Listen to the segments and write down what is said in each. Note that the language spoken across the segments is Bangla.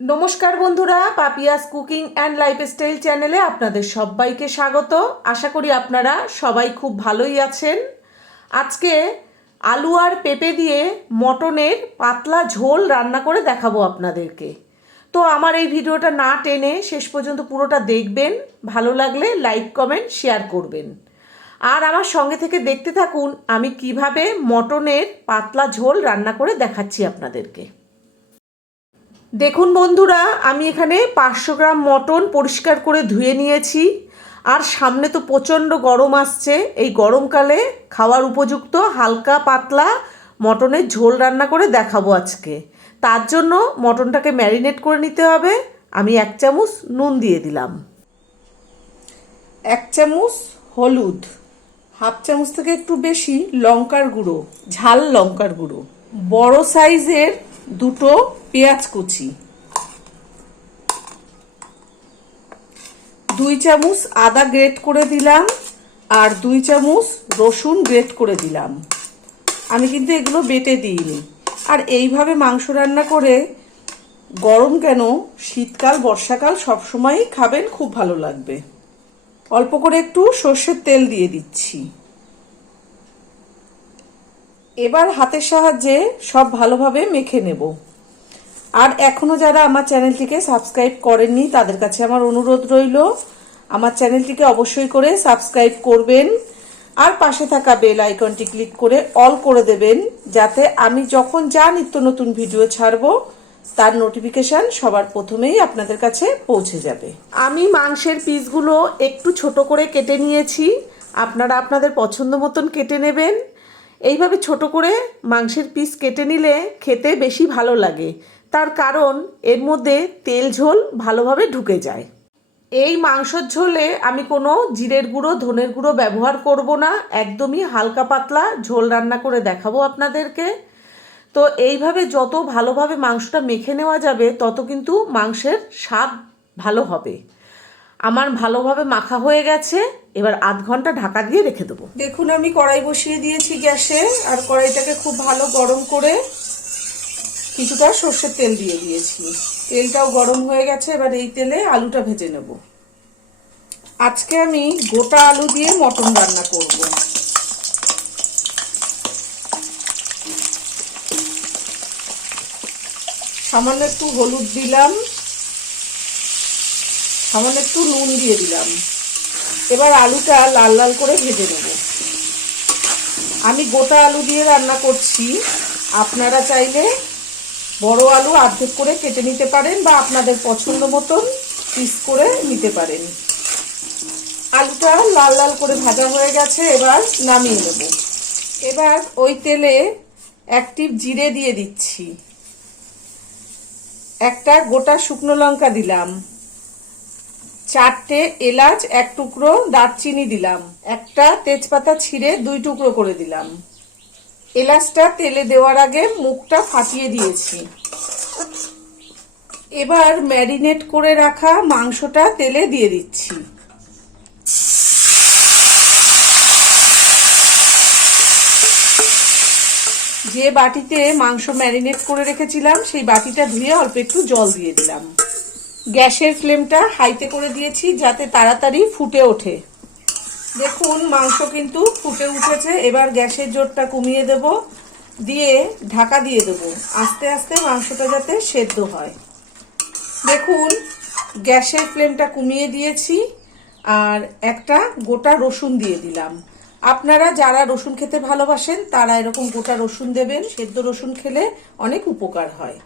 নমস্কার বন্ধুরা, পাপিয়াস কুকিং অ্যান্ড লাইফস্টাইল চ্যানেলে আপনাদের সবাইকে স্বাগত। আশা করি আপনারা সবাই খুব ভালোই আছেন। আজকে আলু আর পেঁপে দিয়ে মটনের পাতলা ঝোল রান্না করে দেখাবো আপনাদেরকে। তো আমার এই ভিডিওটা না টেনে শেষ পর্যন্ত পুরোটা দেখবেন, ভালো লাগলে লাইক, কমেন্ট, শেয়ার করবেন। আর আমার সঙ্গে থেকে দেখতে থাকুন আমি কীভাবে মটনের পাতলা ঝোল রান্না করে দেখাচ্ছি আপনাদেরকে। দেখুন বন্ধুরা, আমি এখানে পাঁচশো গ্রাম মটন পরিষ্কার করে ধুয়ে নিয়েছি। আর সামনে তো প্রচণ্ড গরম আসছে। এই গরমকালে খাওয়ার উপযুক্ত হালকা পাতলা মটনের ঝোল রান্না করে দেখাবো আজকে। তার জন্য মটনটাকে ম্যারিনেট করে নিতে হবে। আমি এক চামচ নুন দিয়ে দিলাম। এক চামচ হলুদ। হাফ চামচ থেকে একটু বেশি লঙ্কার গুঁড়ো, ঝাল লঙ্কার গুঁড়ো। বড় সাইজের দুটো পেঁয়াজ কুচি। দুই চামচ আদা গ্রেট করে দিলাম আর দুই চামচ রসুন গ্রেট করে দিলাম। আমি কিন্তু এগুলো বেটে দিইনি। আর এইভাবে মাংস রান্না করে গরম কেন? শীতকাল, বর্ষাকাল সব সবসময়ই খাবেন, খুব ভালো লাগবে। অল্প করে একটু সর্ষের তেল দিয়ে দিচ্ছি। এবার হাতের সাহায্যে সব ভালোভাবে মেখে নেব। আর এখনও যারা আমার চ্যানেলটিকে সাবস্ক্রাইব করেননি, তাদের কাছে আমার অনুরোধ রইল, আমার চ্যানেলটিকে অবশ্যই করে সাবস্ক্রাইব করবেন আর পাশে থাকা বেল আইকনটি ক্লিক করে অল করে দেবেন, যাতে আমি যখন যা নিত্য নতুন ভিডিও ছাড়বো, তার নোটিফিকেশন সবার প্রথমেই আপনাদের কাছে পৌঁছে যাবে। আমি মাংসের পিসগুলো একটু ছোট করে কেটে নিয়েছি, আপনারা আপনাদের পছন্দ মতন কেটে নেবেন। এইভাবে ছোট করে মাংসের পিস কেটে নিলে খেতে বেশি ভালো লাগে। তার কারণ এর মধ্যে তেল ঝোল ভালোভাবে ঢুকে যায়। এই মাংসর ঝোলে আমি কোনো জিরের গুঁড়ো, ধনের গুঁড়ো ব্যবহার করব না। একদমই হালকা পাতলা ঝোল রান্না করে দেখাবো আপনাদেরকে। তো এইভাবে যত ভালোভাবে মাংসটা মেখে নেওয়া যাবে, তত কিন্তু মাংসের স্বাদ ভালো হবে। আমার ভালোভাবে মাখা হয়ে গেছে। এবার আধ ঘণ্টা ঢাকা দিয়ে রেখে দেবো। দেখুন, আমি কড়াই বসিয়ে দিয়েছি গ্যাসে। আর কড়াইটাকে খুব ভালো গরম করে কিছুটা সর্ষের তেল দিয়ে দিয়েছি। তেলটাও গরম হয়ে গেছে, এবার এই তেলে আলুটা ভেজে নেব। আজকে আমি গোটা আলু দিয়ে মটন রান্না করব। সামান্য একটু হলুদ দিলাম। সামান্য একটু নুন দিয়ে দিলাম। এবার আলুটা লাল লাল করে ভেজে নেব। আমি গোটা আলু দিয়ে রান্না করছি। আপনারা চাইলে বড় আলু অর্ধেক করে কেটে নিতে পারেন বা আপনাদের পছন্দ মতন পিস করে নিতে পারেন। আলুটা লাল লাল করে ভাজা হয়ে গেছে, এবার নামিয়ে নেব। এবার ওই তেলে একটি জিরে দিয়ে দিচ্ছি। একটা গোটা শুকনো লঙ্কা দিলাম। চারটে এলাচ, এক টুকরো দারচিনি দিলাম। একটা তেজপাতা ছিঁড়ে দুই টুকরো করে দিলাম। এলাচটা তেলে দেওয়ার আগে মুখটা ফাটিয়ে দিয়েছি। এবার ম্যারিনেট করে রাখা মাংসটা তেলে দিয়ে দিচ্ছি। যে বাটিতে মাংস ম্যারিনেট করে রেখেছিলাম, সেই বাটিটা ধুয়ে অল্প একটু জল দিয়ে দিলাম। গ্যাসের ফ্লেমটা হাইতে করে দিয়েছি যাতে তাড়াতাড়ি ফুটে ওঠে। দেখুন, মাংস কিন্তু ফুটে উঠেছে। এবার গ্যাসের জোরটা কমিয়ে দেব। দিয়ে ঢাকা দিয়ে দেব। আস্তে আস্তে মাংসটা যাতে সেদ্ধ হয়। দেখুন, গ্যাসের ফ্লেমটা কমিয়ে দিয়েছি আর একটা গোটা রসুন দিয়ে দিলাম। আপনারা যারা রসুন খেতে ভালোবাসেন, তারা এরকম গোটা রসুন দেবেন। সেদ্ধ রসুন খেলে অনেক উপকার হয়।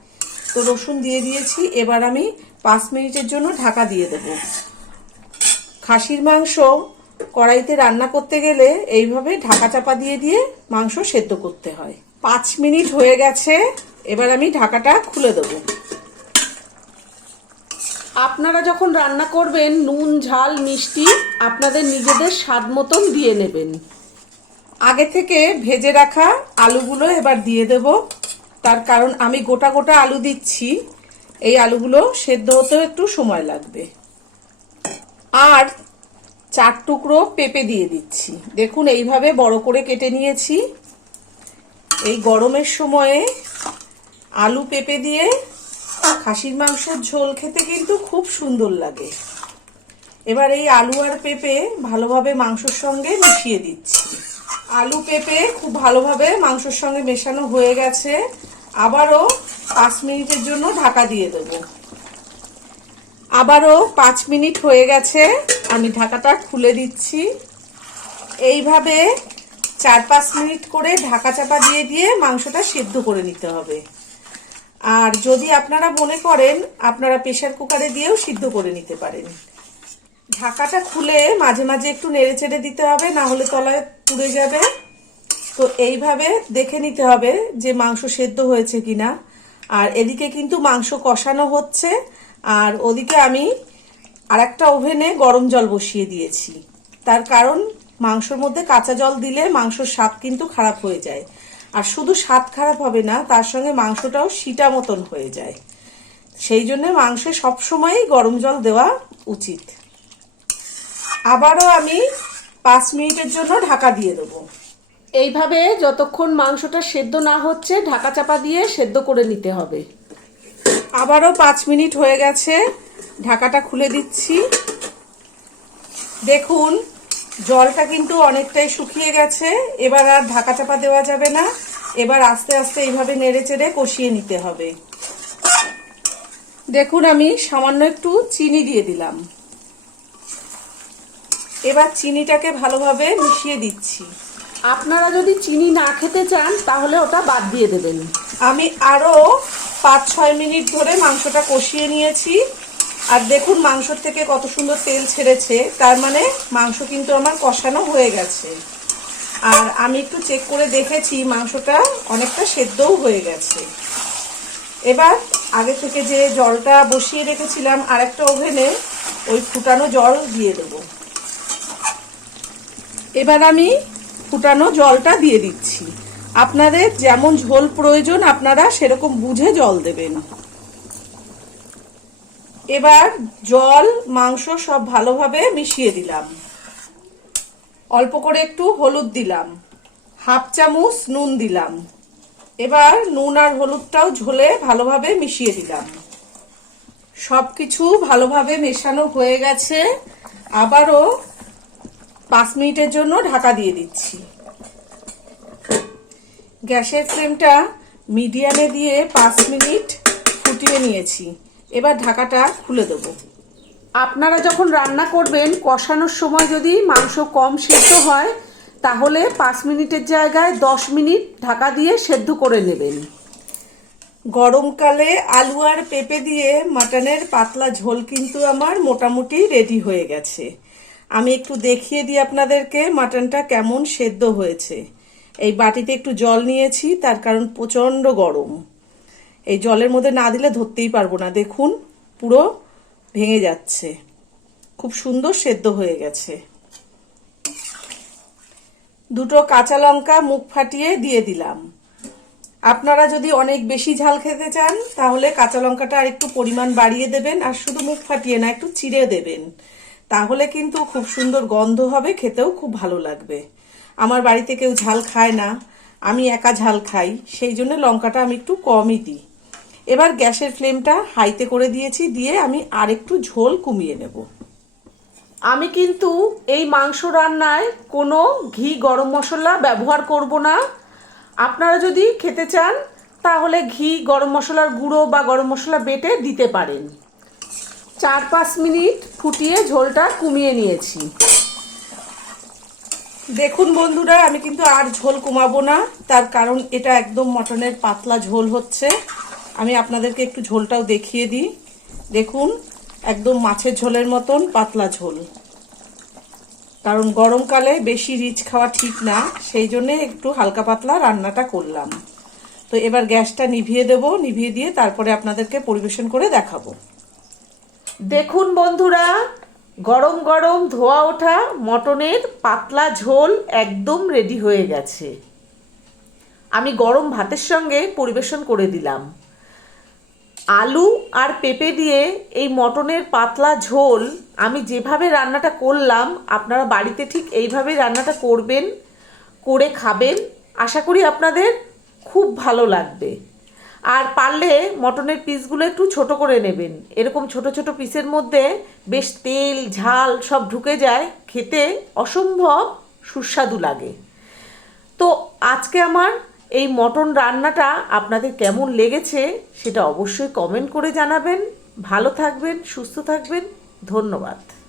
তো রসুন দিয়ে দিয়েছি। এবার আমি পাঁচ মিনিটের জন্য ঢাকা দিয়ে দেব। খাসির মাংস কড়াইতে রান্না করতে গেলে এইভাবে ঢাকা চাপা দিয়ে দিয়ে মাংস সেদ্ধ করতে হয়। পাঁচ মিনিট হয়ে গেছে, এবার আমি ঢাকাটা খুলে দেবো। আপনারা যখন রান্না করবেন, নুন, ঝাল, মিষ্টি, আপনাদের নিজেদের স্বাদ মতন দিয়ে নেবেন। আগে থেকে ভেজে রাখা আলুগুলো এবার দিয়ে দেব। তার কারণ আমি গোটা গোটা আলু দিচ্ছি। এই আলুগুলো সেদ্ধ হতেও একটু সময় লাগবে। আর চার টুকরো পেঁপে দিয়ে দিচ্ছি। দেখুন, এইভাবে বড় করে কেটে নিয়েছি। এই গরমের সময়ে আলু পেঁপে দিয়ে খাসির মাংসর ঝোল খেতে কিন্তু খুব সুন্দর লাগে। এবার এই আলু আর পেঁপে ভালোভাবে মাংসর সঙ্গে মিশিয়ে দিচ্ছি। আলু পেঁপে খুব ভালোভাবে মাংসর সঙ্গে মেশানো হয়ে গেছে। আবারও পাঁচ মিনিটের জন্য ঢাকা দিয়ে দেবো। আবারও পাঁচ মিনিট হয়ে গেছে, আমি ঢাকাটা খুলে দিচ্ছি। এইভাবে চার পাঁচ মিনিট করে ঢাকা চাপা দিয়ে দিয়ে মাংসটা সেদ্ধ করে নিতে হবে। আর যদি আপনারা মনে করেন, আপনারা প্রেশার কুকারে দিয়েও সিদ্ধ করে নিতে পারেন। ঢাকাটা খুলে মাঝে মাঝে একটু নেড়ে চেড়ে দিতে হবে, না হলে তলায় পুড়ে যাবে। তো এইভাবে দেখে নিতে হবে যে মাংস সেদ্ধ হয়েছে কিনা। আর এদিকে কিন্তু মাংস কষানো হচ্ছে। আর ওদিকে আমি আর একটা ওভেনে গরম জল বসিয়ে দিয়েছি। তার কারণ, মাংসর মধ্যে কাঁচা জল দিলে মাংসর স্বাদ কিন্তু খারাপ হয়ে যায়। আর শুধু স্বাদ খারাপ হবে না, তার সঙ্গে মাংসটাও সিটা মতন হয়ে যায়। সেই জন্য মাংসে সবসময়ই গরম জল দেওয়া উচিত। আবারও আমি পাঁচ মিনিটের জন্য ঢাকা দিয়ে দেবো। এইভাবে যতক্ষণ মাংসটা সেদ্ধ না হচ্ছে, ঢাকা চাপা দিয়ে সেদ্ধ করে নিতে হবে। আবারও পাঁচ মিনিট হয়ে গেছে। ঢাকাটা খুলে দিচ্ছি। দেখুন জলটা কিন্তু অনেকটাই শুকিয়ে গেছে। এবার আর ঢাকা চাপা দেওয়া যাবে না। এবার আস্তে আস্তে এইভাবে নেড়ে চেড়ে কষিয়ে নিতে হবে। দেখুন আমি সামান্য একটু চিনি দিয়ে দিলাম। এবার চিনিটাকে ভালোভাবে মিশিয়ে দিচ্ছি। আপনারা যদি চিনি না খেতে চান তাহলে ওটা বাদ দিয়ে দেবেন। আমি আরও পাঁচ, ছয় মিনিট ধরে মাংসটা কষিয়ে নিয়েছি। আর দেখুন মাংসর থেকে কত সুন্দর তেল ছেড়েছে। তার মানে মাংস কিন্তু আমার কষানো হয়ে গেছে। আর আমি একটু চেক করে দেখেছি মাংসটা অনেকটা সেদ্ধও হয়ে গেছে। এবার আগে থেকে যে জলটা বসিয়ে রেখেছিলাম আর একটা ওভেনে, ওই ফুটানো জল দিয়ে দেবো। এবার আমি ফুটানো জলটা দিয়ে দিচ্ছি। আপনাদের যেমন ঝোল প্রয়োজন, আপনারা সেরকম বুঝে জল দেবেন। এবার জল, মাংস সব ভালোভাবে মিশিয়ে দিলাম। অল্প করে একটু হলুদ দিলাম। হাফ চামচ নুন দিলাম। এবার নুন আর হলুদটাও ঝোলে ভালোভাবে মিশিয়ে দিলাম। সব কিছু ভালোভাবে মেশানো হয়ে গেছে। আবারও পাঁচ মিনিটের জন্য ঢাকা দিয়ে দিচ্ছি। গ্যাসের ফ্লেমটা মিডিয়ামে দিয়ে পাঁচ মিনিট ফুটিয়ে নিয়েছি। এবার ঢাকাটা খুলে দেবো। আপনারা যখন রান্না করবেন, কষানোর সময় যদি মাংস কম সেদ্ধ হয়, তাহলে পাঁচ মিনিটের জায়গায় দশ মিনিট ঢাকা দিয়ে সেদ্ধ করে নেবেন। গরমকালে আলু আর পেঁপে দিয়ে মাটনের পাতলা ঝোল কিন্তু আমার মোটামুটি রেডি হয়ে গেছে। আমি একটু দেখিয়ে দিই আপনাদেরকে মাটনটা কেমন সেদ্ধ হয়েছে। এই বাটিতে একটু জল নিয়েছি, তার কারণ প্রচণ্ড গরম। এই জলের মধ্যে না দিলে ধরতেই পারব না। দেখুন, পুরো ভেঙে যাচ্ছে। খুব সুন্দর সেদ্ধ হয়ে গেছে। দুটো কাঁচা লঙ্কা মুখ ফাটিয়ে দিয়ে দিলাম। আপনারা যদি অনেক বেশি ঝাল খেতে চান, তাহলে কাঁচা লঙ্কাটা আর একটু পরিমাণ বাড়িয়ে দেবেন আর শুধু মুখ ফাটিয়ে না, একটু চিড়ে দেবেন। তাহলে কিন্তু খুব সুন্দর গন্ধ হবে, খেতেও খুব ভালো লাগবে। আমার বাড়িতে কেউ ঝাল খায় না, আমি একা ঝাল খাই, সেই জন্য লঙ্কাটা আমি একটু কমই দিই। এবার গ্যাসের ফ্লেমটা হাইতে করে দিয়েছি, দিয়ে আমি আর একটু ঝোল কমিয়ে নেব। আমি কিন্তু এই মাংস রান্নায় কোনো ঘি গরম মশলা ব্যবহার করব না। আপনারা যদি খেতে চান, তাহলে ঘি, গরম মশলার গুঁড়ো বা গরম মশলা বেটে দিতে পারেন। চার পাঁচ মিনিট ফুটিয়ে ঝোলটা কমিয়ে নিয়েছি। দেখুন বন্ধুরা, আমি কিন্তু আর ঝোল কমাবো না। তার কারণ এটা একদম মটনের পাতলা ঝোল হচ্ছে। আমি আপনাদেরকে একটু ঝোলটাও দেখিয়ে দিই। দেখুন, একদম মাছের ঝোলের মতন পাতলা ঝোল। কারণ গরমকালে বেশি রিচ খাওয়া ঠিক না, সেই জন্যে একটু হালকা পাতলা রান্নাটা করলাম। তো এবার গ্যাসটা নিভিয়ে দেব, নিভিয়ে দিয়ে তারপরে আপনাদেরকে পরিবেশন করে দেখাবো। দেখুন বন্ধুরা গরম গরম ধোয়া ওঠা, মটনের পাতলা ঝোল একদম রেডি হয়ে গেছে। আমি গরম ভাতের সঙ্গে পরিবেশন করে দিলাম। আলু আর পেঁপে দিয়ে এই মটনের পাতলা ঝোল আমি যেভাবে রান্নাটা করলাম, আপনারা বাড়িতে ঠিক এইভাবেই রান্নাটা করবেন, করে খাবেন। আশা করি আপনাদের খুব ভালো লাগবে। আর পারলে মটনের পিসগুলো একটু ছোট করে নেবেন। এরকম ছোট ছোট পিসের মধ্যে বেশ তেল, ঝাল সব ঢুকে যায়, খেতে অসম্ভব সুস্বাদু লাগে। তো আজকে আমার এই মটন রান্নাটা আপনাদের কেমন লেগেছে সেটা অবশ্যই কমেন্ট করে জানাবেন। ভালো থাকবেন, সুস্থ থাকবেন, ধন্যবাদ।